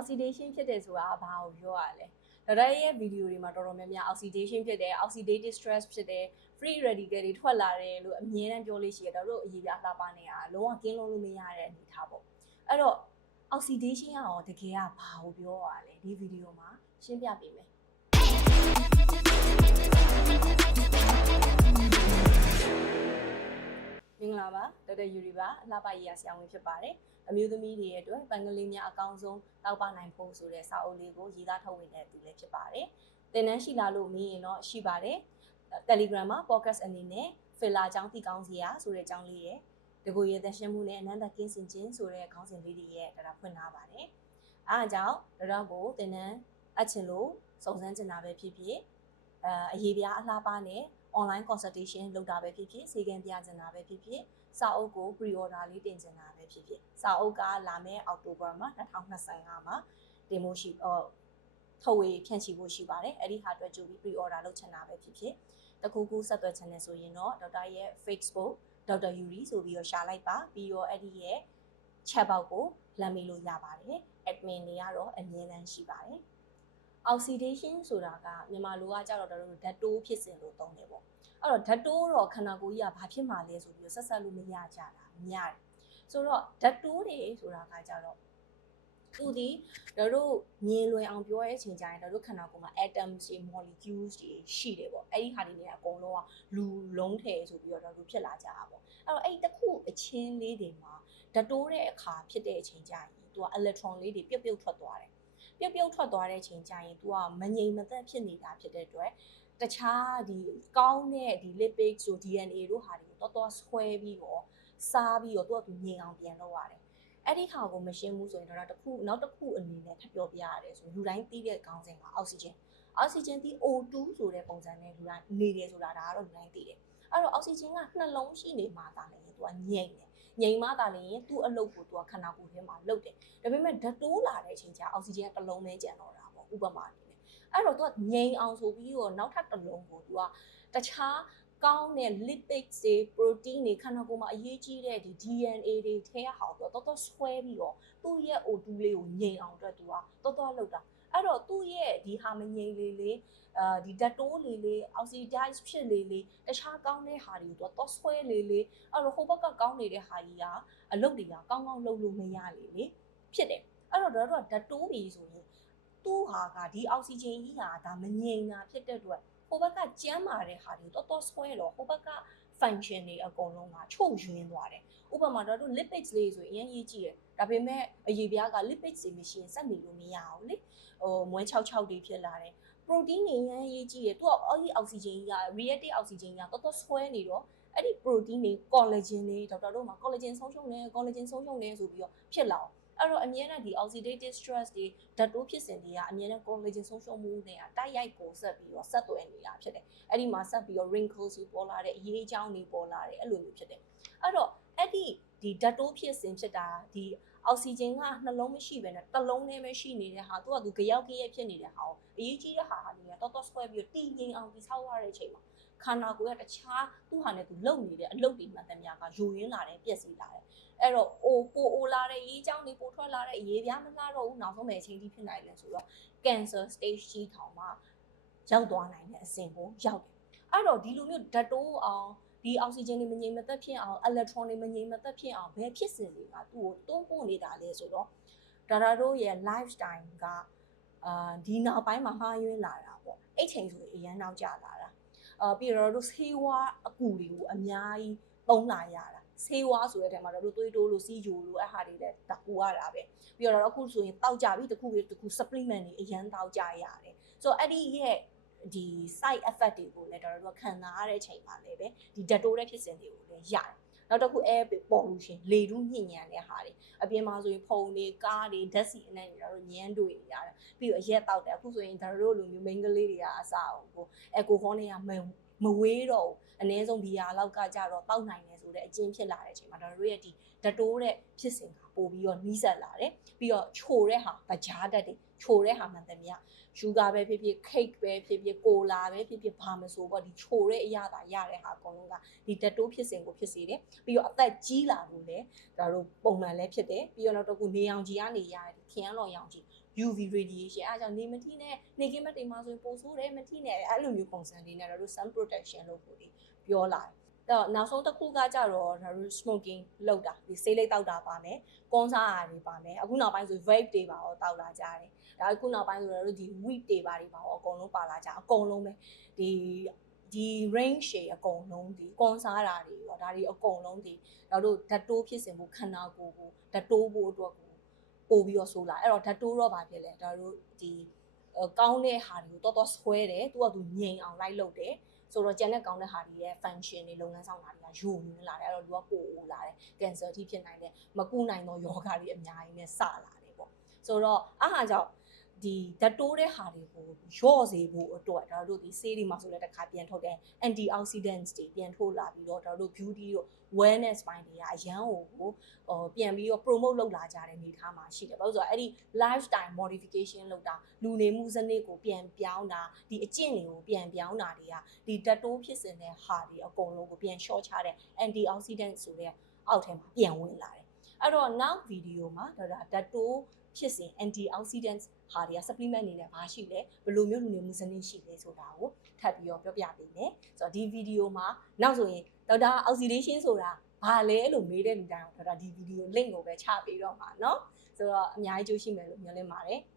oxidation ဖြစ်တယ်ဆိုတာကဘာကိုပြောရလဲဒေါက်တာရဲ့ဗီဒီယိုတွေမှာတော်တော်များများ oxidation ဖြစ်တယ် oxidative stress ဖြစ်တယ် free radical တွေထွက်လာတယ်လို့အမြဲတမ်းပြောလို့ရှိရတော့တို့အရေးပြလှပနေတာလုံးဝကင်းလုံးလို့မရတဲ့အနေအထားပေါ့အဲ့တော့ oxidation ကရောတကယ်ကဘာကိုပြောရလဲဒီဗီဒီယိုမှာရှင်းပြပေးမယ် မင်္ဂလာပါဒေါက်တာယူရီပါအလှပရေးရဆရာဝန်ဖြစ်ပါတယ်အမျိုးသမီးတွေရဲ့အတွက်ပန်ကလေးများအကောင်းဆုံးတောက်ပနိုင်ဖို့ဆိုတဲ့စာအုပ်လေးကိုရေးသားထုတ်ဝေတဲ့သူလည်းဖြစ်ပါတယ်သင်တန်းရှိလာလို့မင်းရင်တော့ရှိပါတယ် Telegram မှာ podcast အနေနဲ့ filler အကြောင်းသိကောင်းစီရဆိုတဲ့အကြောင်းလေးရဲ့တကူရဲ့သက်ရှင်မှုနဲ့အနန္တကင်းစင်ခြင်းဆိုတဲ့ခေါင်းစဉ်လေးတွေရဲ့ဒါတာဖွင့်ထားပါတယ်အားအကြောင်းတော့ကိုသင်တန်းအပ်ချင်လို့စုံစမ်းချင်တာပဲဖြစ်ဖြစ်အဲအရေးပြားအလားပါနဲ့ online consultation လုပ်တာပဲဖြစ်ဖြစ်စီကံပြချင်တာပဲဖြစ်ဖြစ်စာအုပ်ကို pre-order လေးတင်ချင်တာပဲဖြစ်ဖြစ်စာအုပ်ကလာမယ့်အောက်တိုဘာမှာ2025မှာတင်ဖို့ရှိအော်ထုတ်ဝေဖြန့်ချိဖို့ရှိပါတယ်အဲ့ဒီဟာအတွက်ကြိုပြီး pre-order လုပ်ချင်တာပဲဖြစ်ဖြစ်တခုခုဆက်သွယ်ချင်တယ်ဆိုရင်တော့ဒေါက်တာရဲ့ Facebook ဒေါက်တာယူရီဆိုပြီးတော့ရှာလိုက်ပါပြီးတော့အဲ့ဒီရဲ့ chat box ကိုလမ်းမေးလို့ရပါတယ် admin တွေကတော့အမြဲတမ်းရှိပါတယ် oxidation ဆိုတာကမြန်မာလိုကကြတော့တော်တော်ဓာတ်တိုးဖြစ်စဉ်လို့သုံးတယ်ပေါ့အဲ့တော့ဓာတ်တိုးတော့ခန္ဓာကိုယ်ကြီးကဘာဖြစ်မှာလဲဆိုပြီးဆက်ဆက်လို့မရကြတာများတယ်ဆိုတော့ဓာတ်တိုးတွေဆိုတာကကြတော့သူဒီတို့မြင်လွယ်အောင်ပြောတဲ့အချိန်ကျရင်တို့ခန္ဓာကိုယ်မှာ atoms တွေ molecules တွေရှိတယ်ပေါ့အဲ့ဒီဟာတွေနဲ့အကုန်လုံးကလူလုံးထဲဆိုပြီးတော့တို့ဖြစ်လာကြတာပေါ့အဲ့တော့အဲ့ဒီတစ်ခုအချင်းလေးတွေမှာဓာတ်တိုးတဲ့အခါဖြစ်တဲ့အချိန်ကျရင်သူက electron လေးတွေပြုတ်ပြုတ်ထွက်သွားတယ် ပြုတ်ပြုတ်ထွက်သွားတဲ့ချိန်ကျရင် तू ကမငြိမ်မသက်ဖြစ်နေတာဖြစ်တဲ့အတွက်တခြားဒီကောင်းတဲ့ဒီ lipid ဆို DNA တို့ဟာတွေကိုတော်တော်ဆွဲပြီးတော့စားပြီးတော့ तू ကသူငြိမ်အောင်ပြန်လုပ်ရတယ်အဲ့ဒီခါကိုမရှင်းဘူးဆိုရင်တော့တစ်ခုနောက်တစ်ခုအနေနဲ့ထပ်ပြောပြရတယ်ဆိုလူတိုင်းသိတဲ့ကောင်းစင်ကအောက်ဆီဂျင်အောက်ဆီဂျင်ဒီ O2 ဆိုတဲ့ပုံစံနဲ့လူတိုင်းနေတယ်ဆိုတာဒါကတော့လူတိုင်းသိတယ်အဲ့တော့အောက်ဆီဂျင်ကနှလုံးရှိနေမှသာလေသူကငြိမ်တယ် ငြိမ်မသာနေရင်သူ့အလုပ်ကိုသူကခန္ဓာကိုယ်ထဲမှာလုပ်တယ်ဒါပေမဲ့ဓာတိုးလာတဲ့အချိန်ကျအောက်ဆီဂျင်ကတစ်လုံးပဲကျန်တော့တာပေါ့ဥပမာအနေနဲ့အဲ့တော့သူကငြိမ်အောင်ဆိုပြီးတော့နောက်ထပ်တစ်လုံးကိုသူကတခြားကောင်းတဲ့ lipid တွေ protein တွေခန္ဓာကိုယ်မှာအရေးကြီးတဲ့ဒီ DNA တွေထဲဟောက်တော့တော်တော်ဆွဲပြီးတော့သူ့ရဲ့ O2 လေးကိုငြိမ်အောင်အတွက်သူကတော်တော်လောက်တာ အဲ့တော့သူ့ရဲ့ဒီဟာမငြိမ်လေးလေးအာဒီဓာတ်တိုးလေးလေး oxidize ဖြစ်လေးလေးတခြားကောင်းတဲ့ဟာတွေကိုသူတော့ဆွဲလေးလေးအဲ့တော့ဟိုဘက်ကကောင်းနေတဲ့ဟာကြီးကအလုပ်တွေကကောင်းကောင်းလုပ်လို့မရလေလေဖြစ်တယ်အဲ့တော့တော့ဓာတ်တိုးပြီဆိုရင်သူ့ဟာကဒီအောက်ဆီဂျင်ကြီးဟာဒါမငြိမ်တာဖြစ်တဲ့အတွက်ဟိုဘက်ကကျန်းမာတဲ့ဟာတွေတော်တော်ဆွဲတော့ဟိုဘက်က function တွေအကုန်လုံးကချုပ်ယွင်းသွားတယ်ဥပမာတော့တို့ lipids လေးဆိုရင်အရင်ရေးကြည့်တယ်ဒါပေမဲ့အရေးပြားက lipids တွေမရှိရင်စက်နေလို့မရဘူးလေဟိုမွဲ66တွေဖြစ်လာတယ် protein တွေရမ်းရေးကြည့်တယ်သူကအော်ဒီအောက်ဆီဂျင်ကြီးက reactive အောက်ဆီဂျင်ကြီးကတော်တော်ဆွဲနေတော့အဲ့ဒီ protein တွေ collagen တွေဒေါက်တာတို့မှာ collagen ဆုံးရှုံးတယ် collagen ဆုံးရှုံးတယ်ဆိုပြီးတော့ဖြစ်လာအောင် အဲ့တော့အမြဲတမ်းဒီ oxidative stress တွေဓာတ်တိုးဖြစ်စဉ်တွေကအမြဲတမ်း collagen ဆုံးရှုံးမှုတွေကတိုက်ရိုက်ကိုဆက်ပြီးတော့ဆက်သွယ်နေတာဖြစ်တယ်အဲ့ဒီမှာဆက်ပြီးတော့ wrinkles တွေပေါ်လာတယ်အရေးအကြောင်းတွေပေါ်လာတယ်အဲ့လိုမျိုးဖြစ်တယ်အဲ့တော့အဲ့ဒီဒီဓာတ်တိုးဖြစ်စဉ်ဖြစ်တာဒီအောက်ဆီဂျင်ကနှလုံးမရှိဘဲနဲ့တစ်လုံးနဲ့ပဲရှိနေတဲ့ဟာသူကသူကြောက်ကြရဲ့ဖြစ်နေတဲ့ဟာကိုအရေးကြီးတဲ့ဟာဟာတွေကတော်တော်ဆွဲပြီးတော့တည်ငြိမ်အောင်ဒီဆောက်ရတဲ့အချိန်မှာ ခန္ဓာကိုယ်ကတခြားသူ့ဟာနဲ့သူလုံနေတဲ့အလုပ်တွေမှန်သမျှကယိုရင်းလာတယ်ပြက်စီးလာတယ်အဲ့တော့အိုပိုအိုလာတဲ့ရေးချောင်းတွေပိုထွက်လာတဲ့ရေးပြားမလှတော့ဘူးနောက်ဆုံးပဲအချိန်ကြီးဖြစ်နိုင်တယ်ဆိုတော့ cancer stage ကြီးထောင်မှာရောက်သွားနိုင်တဲ့အဆင့်ကိုရောက်တယ်အဲ့တော့ဒီလိုမျိုးဓာတ်တိုးအောင်ဒီအောက်ဆီဂျင်တွေမငြိမ်မသက်ဖြစ်အောင်အီလက်ထရွန်တွေမငြိမ်မသက်ဖြစ်အောင်ဘယ်ဖြစ်စဉ်တွေကသူ့ကိုတွန်းပို့နေတာလဲဆိုတော့ဒါဒါတို့ရဲ့ lifestyle ကအာဒီနောက်ပိုင်းမှာမှားယွင်းလာတာပေါ့အဲ့ချိန်ဆိုရင်အရန်နောက်ကျလာတာ အာပြီးတော့တို့ဆေးဝါးအကူတွေကိုအများကြီးသုံးလာရတာဆေးဝါးဆိုတဲ့ထဲမှာတို့သွေးတိုးလို့စီးဂျိုလို့အဲ့ဟာတွေလည်းတကူရတာပဲပြီးတော့အခုဆိုရင်တောက်ကြပြီတခုပြီးတခု supplement တွေအရန်တောက်ကြရတယ်ဆိုတော့အဲ့ဒီရဲ့ဒီ side effect တွေကိုလည်းတော်တော်ခံစားရတဲ့အချိန်မှာလည်းပဲဒီဓာတ်တိုးတဲ့ဖြစ်စဉ်တွေကိုလည်းရတယ် နောက်တစ်ခု air pollution လေထုညစ်ညမ်းတဲ့ဟာတွေအပြင်မှာဆိုရင်ဖုန်တွေကားတွေဓာတ်ဆီအနေနဲ့တော့ညမ်းတွေ့နေရတယ်ပြီးတော့အရက်တောက်တယ်အခုဆိုရင်ဒါတို့လိုမျိုး main ကလေးတွေကအစားအောင်ကို alcohol တွေကမမဝေးတော့ဘူးအနည်းဆုံးဘီယာလောက်ကကြတော့တောက်နိုင်တယ်ဆိုတဲ့အကျင့်ဖြစ်လာတဲ့အချိန်မှာဒါတို့ရဲ့ဒီဓာ တ်တိုးတဲ့ဖြစ်စဉ်ကပို့ပြီးတော့နီးစပ်လာတယ်ပြီးတော့ချိုတဲ့ဟာဗကြားတတ်တယ်ချိုတဲ့ဟာမှန်တယ်မြရှူဂါပဲဖြစ်ဖြစ် cake ပဲဖြစ်ဖြစ်ကိုလာပဲဖြစ်ဖြစ်ဘာမဆိုပေါ့ဒီချိုတဲ့အရာသာရတဲ့ဟာအကုန်လုံးကဒီဓာတ်တိုးဖြစ်စဉ်ကိုဖြစ်စေတယ်ပြီးတော့အသက်ကြီးလာလို့လည်းဒါတို့ပုံမှန်လည်းဖြစ်တယ်ပြီးတော့နောက်တစ်ခုနေအောင်ကြီးကနေရတဲ့ခရမ်းလော်ရောင်ကြီး UV radiation အဲဒါကြောင့်နေမထိနဲ့နေကင်းမတ်တွေမှာဆိုရင်ပိုဆိုးတယ်မထိနဲ့အဲ့လိုမျိုး concern တွေနဲ့တော့ sun protection လုပ်ဖို့ဒီပြောလာတယ် တော့နောက်ဆုံးတစ်ခုကကြတော့ဒါတို့ smoking လောက်တာဒီဆေးလိပ်တောက်တာပါမယ်ကွန်ဆာတွေပါမယ်အခုနောက်ပိုင်းဆို vape တွေပါတော့တောက်လာကြတယ်ဒါအခုနောက်ပိုင်းဆိုတော့ဒီ weed တွေပါတွေပါတော့အကုန်လုံးပါလာကြအကုန်လုံးပဲဒီဒီ range တွေအကုန်လုံးဒီကွန်ဆာတာတွေရောဒါတွေအကုန်လုံးဒီတော့တို့ဓာတ်တိုးဖြစ်စဉ်ဖို့ခန္ဓာကိုယ်ကိုဓာတ်တိုးဖို့အတွက်ကိုပို့ပြီးတော့ဆိုလာအဲ့တော့ဓာတ်တိုးတော့ဗာဖြစ်လဲဒါတို့ဒီကောင်းတဲ့ဟာတွေကိုတော်တော်ဆွဲတယ်သူကသူငြိမ်အောင်လိုက်လုပ်တယ် ဆိုတော့ကျန်တဲ့ကောင်းတဲ့ဟာတွေရဲ့ function တွေလုပ်ငန်းဆောင်တာတွေကယိုညွှန်းလာတယ်အဲ့တော့လူကပိုအိုလာတယ် cancer အထိဖြစ်နိုင်တယ်မကူနိုင်သောယောဂတွေအများကြီးနဲ့စလာတယ်ပေါ့ဆိုတော့အားဟာကြောင့် ဒီဓာတ်တိုးတဲ့ဟာတွေကိုရော့စေဖို့အတွက်ဒါတို့ဒီဆေးတွေမှာဆိုလည်းတစ်ခါပြန်ထုတ်တယ် antioxidants တွေပြန်ထုတ်လာပြီးတော့ဒါတို့ beauty တို့ wellness ပိုင်းတွေကအရန်ကိုဟိုပြန်ပြီးတော့ promote လုပ်လာကြတဲ့အနေအထားမှာရှိတယ်ဘာလို့ဆိုတော့အဲ့ဒီ lifestyle modification လုပ်တာလူနေမှုစနစ်ကိုပြန်ပြောင်းတာဒီအကျင့်တွေကိုပြန်ပြောင်းတာတွေကဒီဓာတ်တိုးဖြစ်စင်တဲ့ဟာတွေအကုန်လုံးကိုပြန် short ချတဲ့ antioxidant ဆိုတဲ့အောက်ထဲမှာပြန်ဝင်လာတယ်အဲ့တော့နောက် video မှာဒါဓာတ်တိုး ဖြစ်စဉ် antioxidants ဟာတွေက supplement အနေနဲ့ဘာရှိလဲဘယ်လိုမျိုးလူနေမှုစနစ်ရှိလဲဆိုတာကိုထပ်ပြီးတော့ပြောပြပေးမယ်ဆိုတော့ဒီဗီဒီယိုမှာနောက်ဆိုရင်ဒေါက်တာ oxidation ဆိုတာဘာလဲလို့မေးတဲ့လူတိုင်းဒေါက်တာဒီဗီဒီယို link ကိုပဲချပေးတော့မှာเนาะဆိုတော့အများကြီးကြိုးရှိမယ်လို့မျှော်လင့်ပါတယ်။